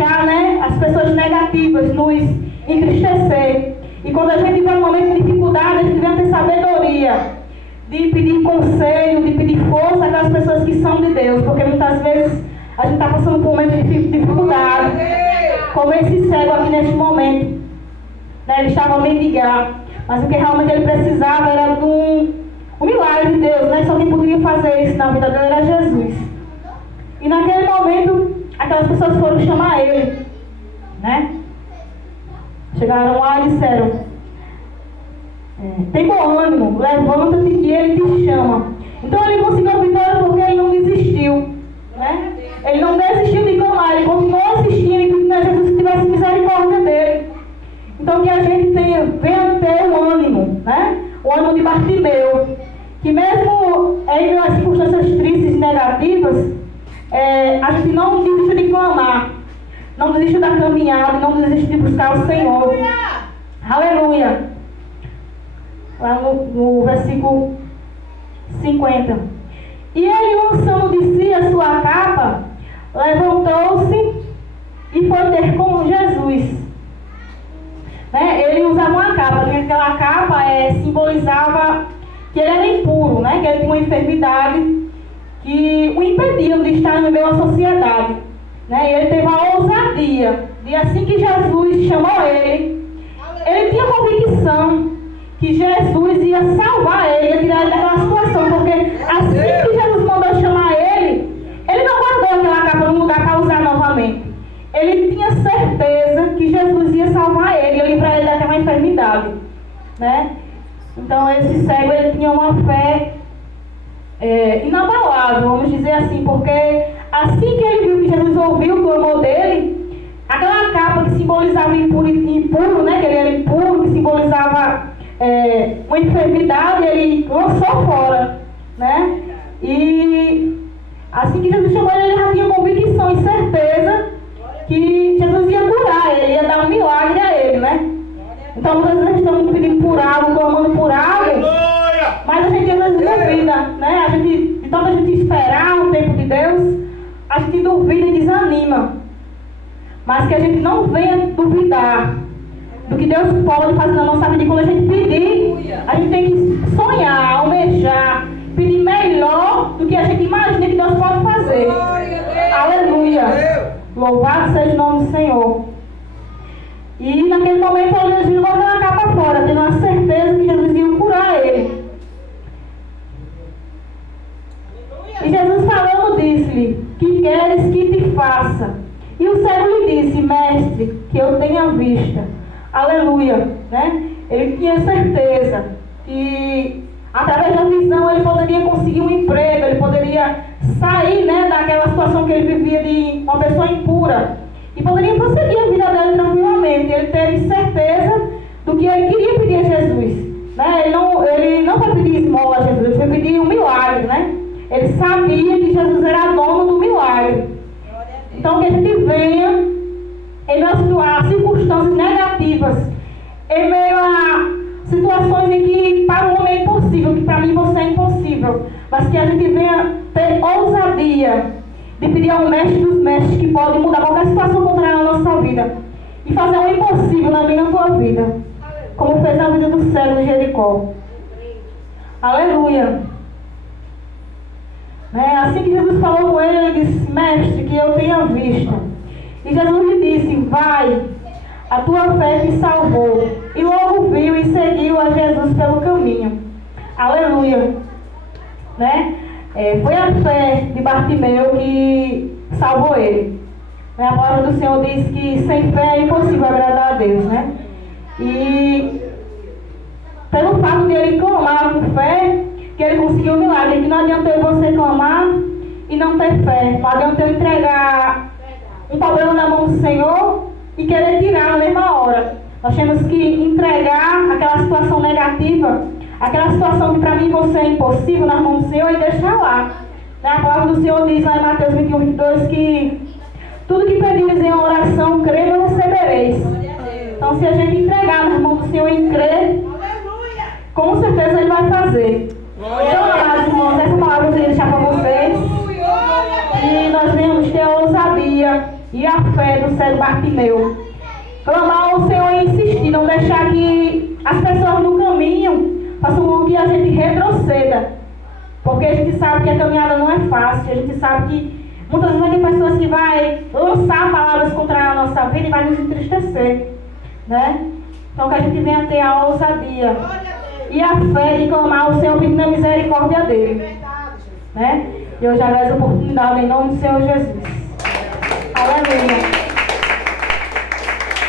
deixar, né, as pessoas negativas nos entristecer. E quando a gente vai num momento de dificuldade, a gente deve ter sabedoria de pedir conselho, de pedir força àquelas pessoas que são de Deus, porque muitas vezes a gente está passando por um momento de dificuldade, como esse cego aqui neste momento, né? Ele estava a mendigar, mas o que realmente ele precisava era de um milagre de Deus, né? Só quem poderia fazer isso na vida dele era Jesus. E naquele momento, aquelas pessoas foram chamar ele, né? Chegaram lá e disseram: tem bom ânimo, levanta-te que ele te chama. Então ele conseguiu a vitória porque ele não desistiu, né? Ele não desistiu de clamar, ele continuou assistindo e pedindo a Jesus que tivesse misericórdia dele. Então que a gente venha ter o ânimo, né? O ânimo de Bartimeu, que mesmo em as circunstâncias tristes e negativas, a gente não desiste de clamar, não desiste da caminhada, não desiste de buscar o Senhor. Aleluia! Lá no versículo 50. E ele, lançando de si a sua capa, levantou-se e foi ter com Jesus. Né? Ele usava uma capa, porque aquela capa simbolizava que ele era impuro, né? Que ele tinha uma enfermidade que o impedia de estar no meio da sociedade. Né? E ele teve a ousadia de, assim que Jesus chamou ele tinha convicção que Jesus ia salvar ele, ia tirar ele daquela situação, porque assim que Jesus mandou chamar ele não guardou aquela capa num lugar para usar novamente. Ele tinha certeza que Jesus ia salvar ele, ia livrar ele daquela enfermidade, né? Então esse cego, ele tinha uma fé inabalável, vamos dizer assim, porque assim que ele viu que Jesus ouviu o clamor dele, aquela capa que simbolizava impuro, né? Que ele era impuro, que simbolizava uma enfermidade, ele lançou fora, né? E assim que Jesus chamou ele já tinha convicção e certeza que Jesus ia curar ele, ia dar um milagre a ele, né? Então muitas vezes estamos pedindo por algo, clamando por algo, mas a gente às vezes duvida, né? De tanto a gente esperar o tempo de Deus, a gente duvida e desanima. Mas que a gente não venha duvidar do que Deus pode fazer na nossa vida. E quando a gente pedir, a gente tem que sonhar, almejar, pedir melhor do que a gente imagina que Deus pode fazer. Aleluia! Louvado seja o nome do Senhor. E naquele momento Jesus jogou a capa fora, tendo a certeza que Jesus ia curar ele. E Jesus falando disse-lhe: que queres que te faça? E o cego lhe disse: mestre, que eu tenha vista. Aleluia, né? Ele tinha certeza que através da visão ele poderia conseguir um emprego, ele poderia sair, né, daquela situação que ele vivia de uma pessoa impura e poderia prosseguir a vida dele tranquilamente. Ele teve certeza do que ele queria pedir a Jesus, né? Ele não foi pedir esmola a Jesus, ele foi pedir um milagre, né? Ele sabia que Jesus era dono do milagre. Então que a gente venha em meio a circunstâncias negativas, em meio a situações em que para o homem é impossível, que para mim você é impossível, mas que a gente venha ter ousadia de pedir ao mestre dos mestres, que pode mudar qualquer situação contrária na nossa vida e fazer o impossível na minha e na tua vida, como fez na vida do cego de Jericó. Aleluia! Né? Assim que Jesus falou com ele, ele disse: mestre, que eu tenha visto. E Jesus lhe disse: vai, a tua fé te salvou. E logo viu e seguiu a Jesus pelo caminho. Aleluia! Né? Foi a fé de Bartimeu que salvou ele. Né? A palavra do Senhor diz que sem fé é impossível agradar a Deus, né? E pelo fato de ele clamar com fé, que ele conseguiu o milagre. Que não adianta você clamar e não ter fé. Não adianta eu entregar um problema na mão do Senhor e querer tirar na mesma hora. Nós temos que entregar aquela situação negativa, aquela situação que para mim e você é impossível, nas mãos do Senhor, e deixar lá. A palavra do Senhor diz lá em Mateus 21, 22 que tudo que pedires em oração, crê e recebereis. Então se a gente entregar nas mãos do Senhor e crer, com certeza Ele vai fazer. Então, amados irmãos, essa palavra eu queria deixar para vocês. E nós venhamos ter a ousadia e e a fé do cego Bartimeu. Clamar ao Senhor e insistir, não deixar que as pessoas no caminho façam com que a gente retroceda. Porque a gente sabe que a caminhada não é fácil, a gente sabe que muitas vezes tem pessoas que vão lançar palavras contra a nossa vida e vai nos entristecer, né? Então que a gente venha ter a ousadia e a fé de clamar ao Senhor pedindo a misericórdia dele, né? E eu já agradeço a oportunidade em nome do Senhor Jesus. Aleluia.